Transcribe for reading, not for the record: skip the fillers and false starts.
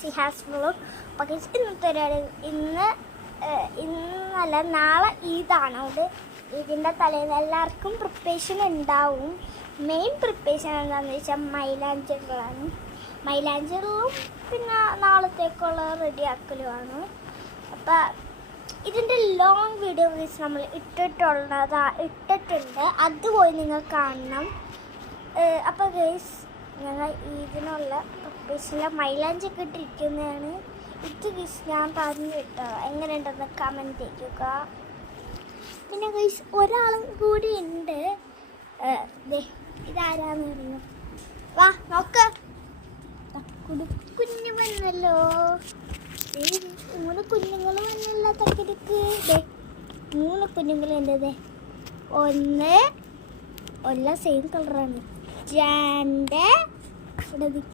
സിഹാസ് vlog. Okay, ഇന്നത്തെ ഇന്നല്ല നാളെ ഈദാണ്. അവിടെ ഈദിൻ്റെ തലേന്ന് എല്ലാവർക്കും പ്രിപ്പറേഷൻ ഉണ്ടാവും. മെയിൻ പ്രിപ്പറേഷൻ എന്താണെന്ന് വെച്ചാൽ മൈലാഞ്ചികളാണ്. മൈലാഞ്ചികളും പിന്നെ നാളത്തേക്കുള്ള റെഡിയാക്കലുമാണ്. അപ്പം ഇതിൻ്റെ ലോങ് വീഡിയോ നമ്മൾ ഇട്ടിട്ടുണ്ട്. അത് പോയി നിങ്ങൾ കാണണം. അപ്പോൾ ഗൈസ്, ഞങ്ങൾ ഇതിനുള്ള പ്രിപ്പറേഷനിലെ മൈലാഞ്ചൊക്കെ ഇട്ടിരിക്കുന്നതാണ്. ഇത് ഗൈസ് ഞാൻ പറഞ്ഞു വിട്ടോ, എങ്ങനെയുണ്ടെന്ന് കമൻറ്റ് ചെയ്യുക. പിന്നെ ഗൈസ് ഒരാളും കൂടി ഉണ്ട്. ഇതാരാന്ന് പറഞ്ഞു, വാ നോക്ക, കുഞ്ഞു വന്നല്ലോ. 3 കുഞ്ഞുങ്ങൾ വന്നല്ലോ. തക്കിടക്ക് 3 കുഞ്ഞുങ്ങൾ എൻ്റെ ഒന്ന് എല്ലാം സെയിം കളറാണ്. 2